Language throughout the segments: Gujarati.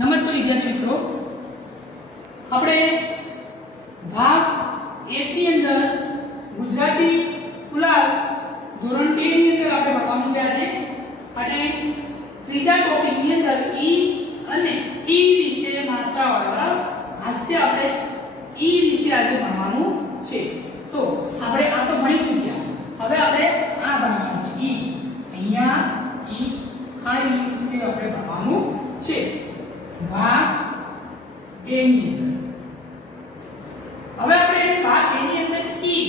નમસ્તે વિદ્યાર્થી મિત્રો, આપણે ભાગ 1 ની અંદર ગુજરાતી કુલાલ ધોરણ 2 ની અંદર આપણે ભણવાનું છે આજે, અને ત્રીજા ટોપિક ની અંદર ઈ અને ઈ વિશે માત્રાવાળા હાસ્ય આપણે ઈ વિશે આજે ભણવાનું છે। તો આપણે આ તો ભણી ચૂક્યા, હવે આપણે આ ભણવાનું છે ઈ। અહીંયા ઈ આ ઈ વિશે આપણે ભણવાનું છે ભાગ 2 ની અંદર। હવે આપણે ભાગ 2 ની અંદર ઈ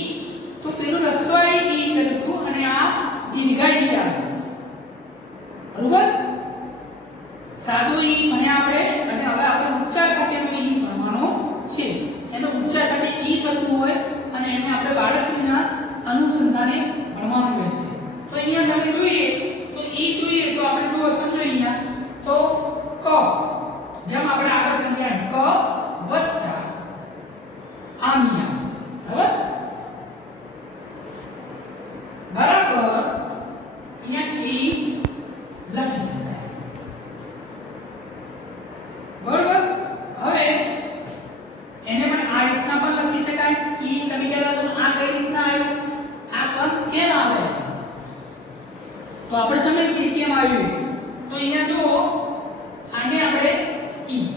તો પેલું રસવાઈ ઈ કરતું અને આ દીર્ઘાઈ ઈ આવે છે, બરોબર। સાદું ઈ અને આપણે અને હવે આપણે ઉચ્ચાર સાથે તો ઈ ભણવાનો છે, એનો ઉચ્ચાર સાથે ઈ થતું હોય અને એને આપણે બાળકના અનુસંધાને ભણવાનું રહેશે। તો અહીંયા તમે જોઈએ તો ઈ જોઈએ તો આપણે જુઓ, સમજો અહીંયા તો ક, જેમ આપણે આગળ સમજાય ક વત્તા આમી આવશે, બરાબર અહીંયા કી લખી શકાય, બરાબર। હવે એને પણ આ રીતના પણ લખી શકાય। કી તમે કહેતા છો આ કઈ રીતના આવ્યું, આ કમ કેમ આવે તો આપણે સમજીએ કેમ આવ્યું। તો અહીંયા જુઓ, આને આપણે ઈ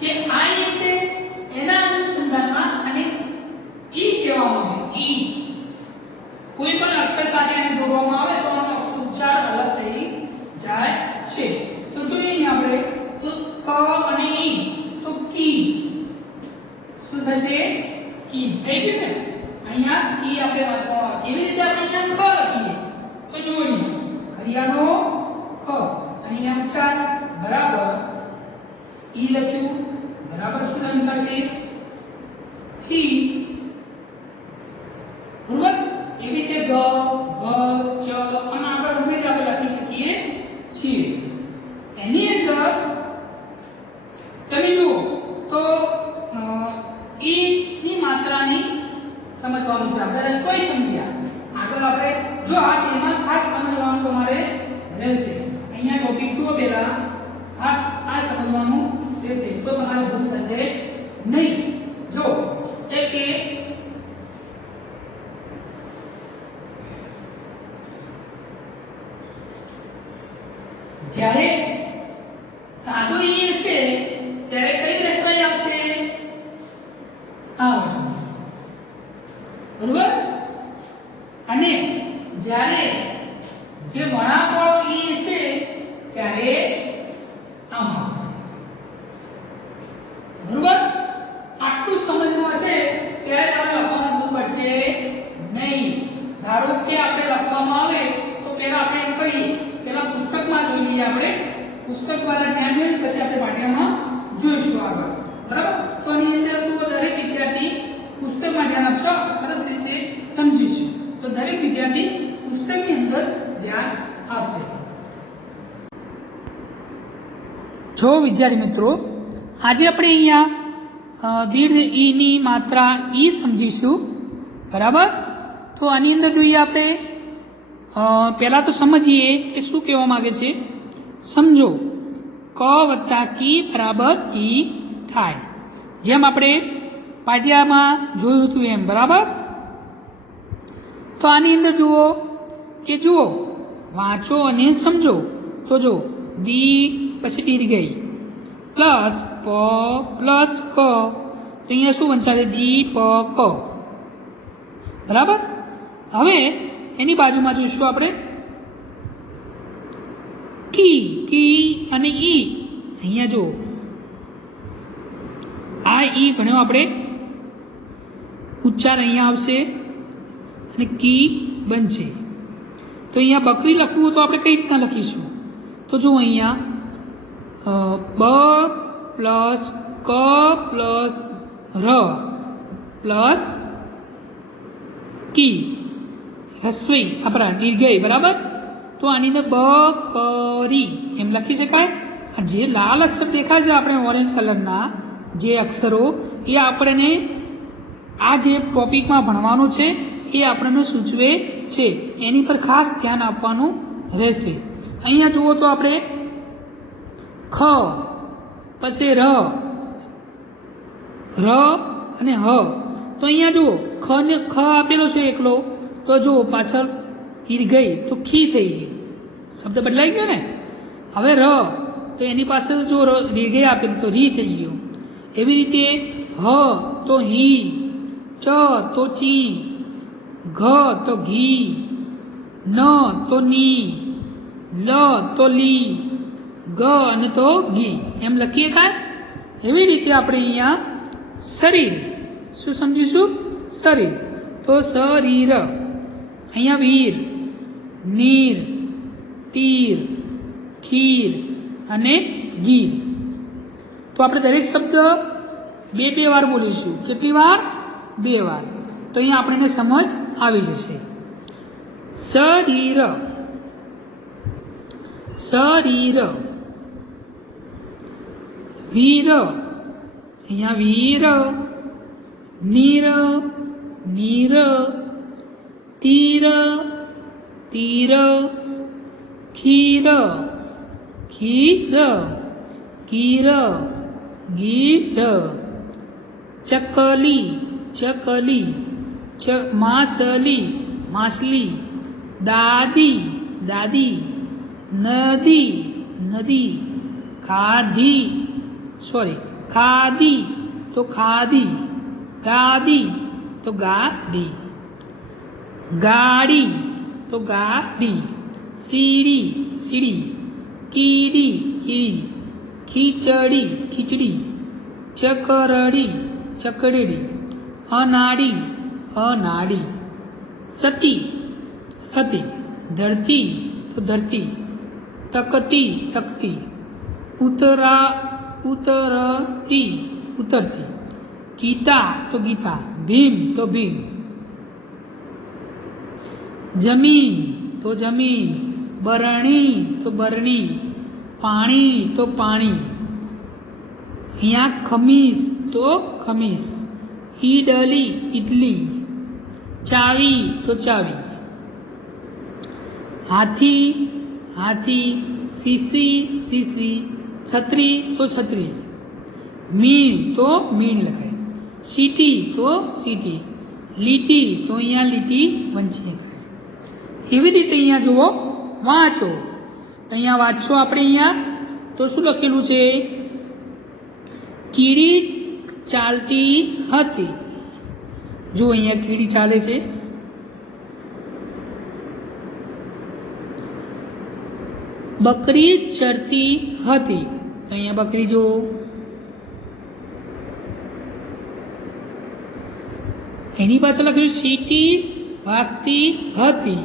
જે આ ઈ છે એના અનુસંધાનમાં અને ઈ કહેવામાં આવે। ઈ કોઈ પણ અક્ષર સાથે એને જોડવામાં આવે તો આનો ઉચ્ચાર અલગ થઈ જાય છે। તો જોઈએ આપણે તો ક અને ઈ તો કી શું થશે, કી થઈ ગયું ને। અહીંયા કી આપણે વાંચવામાં આવે, એવી રીતે આપણે અહીંયા ખ લખીએ તો જોઈએ ઘડિયાળનો ખ અને અહીંયા ઉચ્ચાર બરાબર ઈ લખ્યું, બરાબર શું અનુસાર છે કી, બરાબર। એવી રીતે ગ ગ ચ અને આગળ ઉમેરી આપણે લખી શકીએ છીએ। એની અંદર તમે જુઓ તો ઈ ની માત્રાની સમજવાનું છે, આપણે રસોઈ સમજ્યા, આગળ આપણે જો આ તેમાં ખાસ સમજવાનું તમારે રહેશે। અહીંયા ટોપિક જુઓ, પહેલા ખાસ આ સમજવાનું રહેશે તો તમારે ભૂલ થશે નહીં। જો કે જ્યારે સાદો ઈ હશે ત્યારે કઈ રસવાઈ આવશે, આ બાજુ, બરોબર। અને જ્યારે જે વણાકવાળો ઈ હશે ત્યારે આમ આવશે, બરોબર। આટલું સમજવું હશે ત્યારે આપણે લખવાનું ભૂલ પડશે નહીં। ધારો કે આપણે લખવામાં આવે તો પહેલા આપણે એમ કરીએ, પહેલા પુસ્તકમાં જોઈ લઈએ, આપણે પુસ્તક દ્વારા ધ્યાન મેળવી પછી આપણે પાઠ્યમાં જોઈશું આગળ, બરાબર। તો આની અંદર શું દરેક વિદ્યાર્થી પુસ્તકમાં ધ્યાન આપશે, સરસ રીતે સમજીશું। તો દરેક વિદ્યાર્થી પુસ્તકની અંદર ધ્યાન આપશે। જો વિદ્યાર્થી મિત્રો, આજે આપણે અહીંયા દીર્ઘ ઈ ની માત્રા ઈ સમજીશું, બરાબર। તો આની અંદર જોઈએ આપણે પહેલા તો સમજીએ કે શું કહેવા માંગે છે। સમજો ક વત્તા કી બરાબર ઈ થાય, જેમ આપણે પાઠ્યમાં જોયું હતું એમ, બરાબર। તો આની અંદર જુઓ કે જુઓ વાંચો અને સમજો। તો જો દી પછી દીર્ઘઈ પ્લસ પ પ્લસ ક, તો અહીંયા શું બનશે દી પ ક, બરાબર। હવે એની બાજુમાં જોઈશું આપણે કી, કી અને ઈ। અહીંયા જો આ ઈ ભણ્યો આપણે, ઉચ્ચાર અહીંયા આવશે અને કી બનશે। તો અહીંયા બકરી લખવું તો આપણે કઈ રીતના લખીશું, તો જો અહીંયા બ પ્લસ ક પ્લસ ર પ્લસ કી રસવઈ આપણા દીર્ઘઈ, બરાબર। તો આની અંદર બ કરી એમ લખી શકાય। આ જે લાલ અક્ષર દેખાય છે આપણે ઓરેન્જ કલરના જે અક્ષરો, એ આપણને આ જે ટોપિકમાં ભણવાનું છે એ આપણને સૂચવે છે, એની પર ખાસ ધ્યાન આપવાનું રહેશે। અહીંયા જુઓ તો આપણે ખ, પછી ર અને હ. તો અહીંયા જુઓ ખ આપેલો છે એકલો, તો જુઓ પાછળ ઈ ગઈ તો ખી થઈ ગઈ, શબ્દ બદલાઈ ગયો ને. હવે ર તો એની પાછળ જો રીગઈ આપેલી તો રી થઈ ગયો. એવી રીતે હ તો હી, ચ તો ચી, ઘ તો ઘી, ન તો ની, લ તો લી, ગ અને તો ગી, એમ લખીએ કાંઈ. એવી રીતે આપણે અહીંયા શરીર શું સમજીશું? શરીર. તો શરીર. અહીંયા વીર, નીર, તીર, ખીર અને ગીર. તો આપણે દરેક શબ્દ બે વાર બોલીશું. કેટલી વાર? 2 વાર. તો અહીંયા આપણને સમજ આવી જશે. શરીર, શરીર. વીર, અહીંયા વીર, નીર, નીર, તીર, તીર, ખીર, ખીર, ગીર, ગીર, ચકલી, ચકલી, માછલી, માછલી, દાદી, દાદી, નદી, નદી, ખાધી, ખાદી તો ખાદી, ગાદી તો ગાદી, ગાડી તો ગાડી, સીડી, સીડી, કીડી, કીડી, ખીચડી, ખીચડી, ચકરડી, ચકડેડી, અનાડી, અનાડી, સતી, સતી, ધરતી તો ધરતી, તકતી, તકતી, ઉતરતી, ઉતરતી, ગીતા તો ગીતા, ભીમ તો ભીમ, જમીન તો જમીન, બરણી તો બરણી, પાણી તો પાણી, અહીંયા ખમીસ તો ખમીસ, ઈડલી, ઈડલી, ચાવી તો ચાવી, હાથી, હાથી, સીસી, સીસી, છત્રી તો છત્રી, મીણ તો મીણ લખાય, સીટી તો સીટી, લીટી તો અહીંયા લીટી વંચી લખાય. એવી રીતે અહીંયા જુઓ વાંચો. તો અહીંયા વાંચો આપણે અહીંયા તો શું લખેલું છે? કીડી ચાલતી હતી. જો અહીંયા કીડી ચાલે છે. બકરી ચરતી હતી. તો અહીંયા બકરી જો. એની પાસે લખ્યું સીટી વાગતી હતી.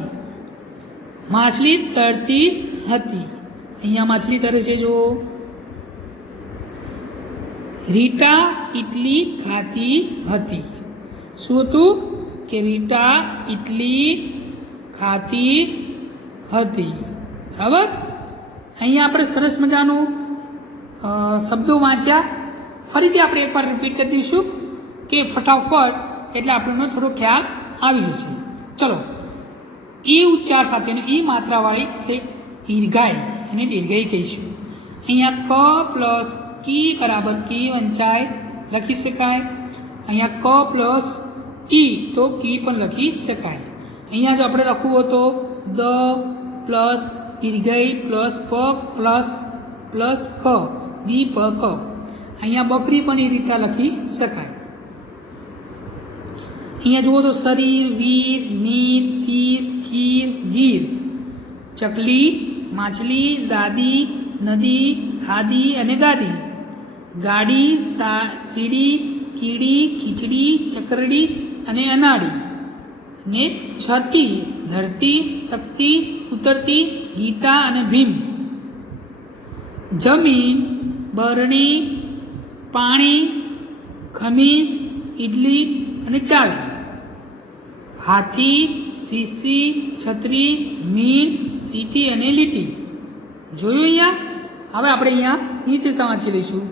માછલી તરતી હતી. અહીંયા માછલી તરે છે જો. રીટા ઇડલી ખાતી હતી. શું હતું કે રીટા ઇડલી ખાતી હતી. બરાબર. અહીંયા આપણે સરસ મજાનું શબ્દો વાંચ્યા. ફરીથી આપણે એકવાર રિપીટ કરી દઈશું કે ફટાફટ, એટલે આપણને થોડો ખ્યાલ આવી જશે. ચલો. ઈ ઉચ્ચાર સાથેની ઈ માત્રાવાળી એટલે દીર્ઘાઈ અને દીર્ઘાઈ કહીશું. અહીંયા ક પ્લસ કી બરાબર કી વંચાય લખી શકાય. અહીંયા ક પ્લસ ઈ તો કી પણ લખી શકાય. અહીંયા જો આપણે લખવું હોય તો દ પ્લસ દીર્ઘાઈ પ્લસ પ પ્લસ ક દીપ ક. અહીંયા બકરી પણ એ રીતે લખી શકાય. અહીંયા જુઓ તો શરીર, વીર, નીર, તીર, ખીર, ગીર, ચકલી, માછલી, દાદી, નદી, ખાદી અને ગાદી, ગાડી, સીડી, કીડી, ખીચડી, ચકરડી અને અનાડી, ને છતી, ધરતી, તકતી, ઉતરતી, ગીતા અને ભીમ, જમીન, બરણી, પાણી, ખમીસ, ઈડલી અને ચાવી, હાથી, સીસી, છત્રી, મીણ, સીટી અને લીટી. જોયું અહીંયા? હવે આપણે અહીંયા નીચે વાંચી લઈશું.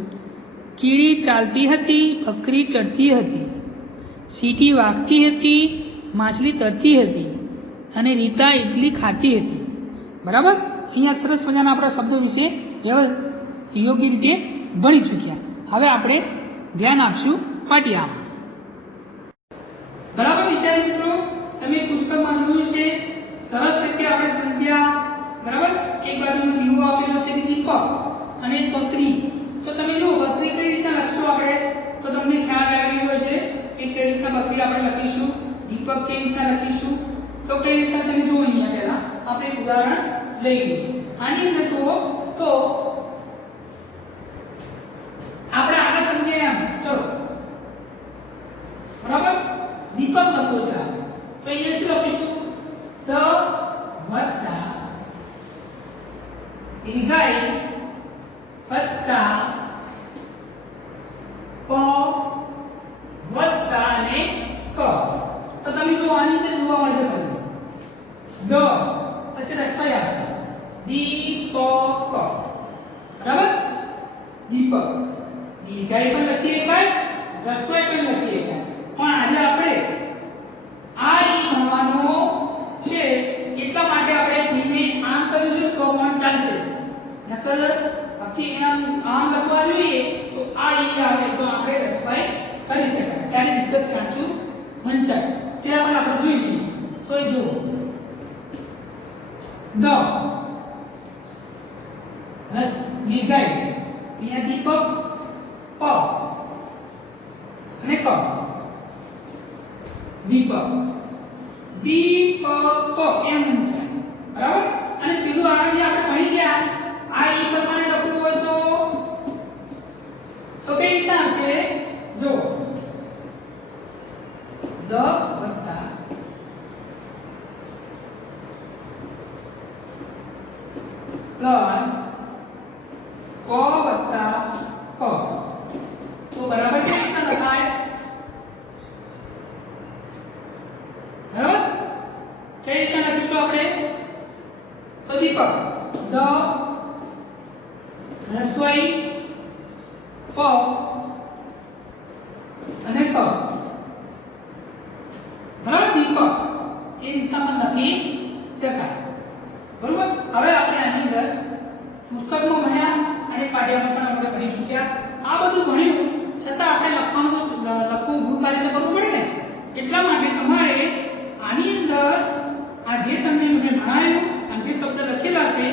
કીડી ચાલતી હતી, બકરી ચડતી હતી, સીટી વાગતી હતી, માછલી તરતી હતી અને રીતા ઇડલી ખાતી હતી. બરાબર. અહીંયા સરસ મજાના આપણા શબ્દો વિશે યોગ્ય રીતે ભણી ચૂક્યા. હવે આપણે ધ્યાન આપશું પાટિયામાં. બરાબર વિદ્યાર્થી મિત્રો, તમે પુસ્તકમાં જોયું છે, સરસ રીતે આપણે સમજ્યા. બરાબર, એક બાજુનો દીવો આપેલો છે દીપક અને બકરી. તો તમે જો બકરી કઈ રીતના લખશો આપણે, તો તમને ખ્યાલ આવી ગયો છે કે કઈ રીતના બકરી આપણે લખીશું, દીપક કઈ રીતના લખીશું. તો કઈ રીતના તમે જુઓ, અહીંયા પહેલા આપણે એક ઉદાહરણ લઈ લઈએ. આની અંદર જુઓ તો આપણે આગળ સમજીએ એમ. ચલો, બરાબર, દીપક લખો છે. તો અહીંયા શું લખીશું? ધ વત્તા દીર્ઘાઈ વત્તા પ વત્તા અને ક. તો તમે જો આની અંદર જોવા મળશે તમને દ પછી રસ્વાઈ આવશે દીપક. બરાબર, દીપક દીર્ઘાઈ પણ લખીએ એકાય, રસ્વાઈ પણ લખીએ એકાય. પણ આજે આપણે આ ઈ ભણવાનો છે, એટલા માટે આપણે ધીમે આમ કરીશું તો પણ ચાલશે. નકર આખી આમ લખવા જોઈએ તો આ ઈ આવે તો આપણે રસ્વાઈ કરી શકાય, ત્યારે દીપક સાચું વંચાય. તે આપણે જોઈ લઈએ. તો જુઓ, દ રસ દીર્ઘાઈ, અહીંયા દીપક પ અને ક. દીપક દીપક એમ વંચાય. બરાબર, અને પેલું આગળ જે આપણે ભણી ગયા આ ઈ પ્રમાણે લખવું હોય તો કઈ રીતના હશે? જો દ વત્તા પ્લસ ક વત્તા ક. તો બરાબર કઈ રીતના લખાય? બરાબર, કઈ રીતના લખીશું આપણે? તો દીપક દ રસવાઈ પ અને ક. બરાબર, દીપક એ રીતના પણ લખી શકાય. બરાબર, હવે આપણે આની અંદર પુસ્તકમાં ભણ્યા અને પાઠ્યમાં પણ આપણે ભણી ચૂક્યા. આ બધું ભણ્યું છતાં આપણે લખવું ભૂલ કાર્ય તો કરવું પડે ને. એટલા માટે તમારે આની અંદર આ જે તમને મેં ભણાવ્યું અને જે શબ્દ લખેલા છે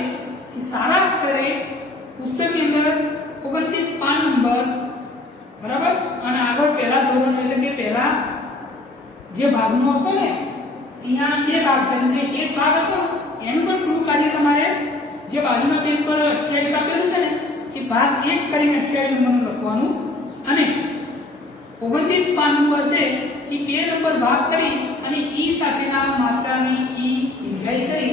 એ સારા અક્ષરે પુસ્તકની અંદર 29 પાન નંબર, બરાબર, અને આગળ પહેલા ધોરણ એટલે કે પહેલા જે ભાગનો હતો ને, અહીંયા બે ભાગ છે. જે એક ભાગ હતો એનું પણ પૂરું કાર્ય તમારે જે બાજુના પેજ પર 28 આપેલું છે ને એ ભાગ 1 કરીને 28 નંબરનું લખવાનું, અને 29 પાનનું હશે એ 2 નંબર ભાગ કરી અને ઈ સાથેના માત્રાની ઈ દીર્ઘાઈ કરી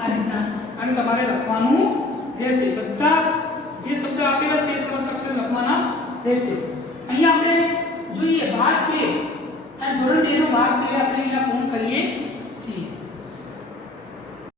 આ રીતના અને તમારે લખવાનું રહેશે. બધા જે શબ્દ આપેલા છે એ સરસ અક્ષર લખવાના રહેશે. અહીંયા આપણે જોઈએ ભાગ 2 અને ધોરણ 2 નો ભાગ 2 આપણે અહીંયા પૂર્ણ કરીએ છીએ.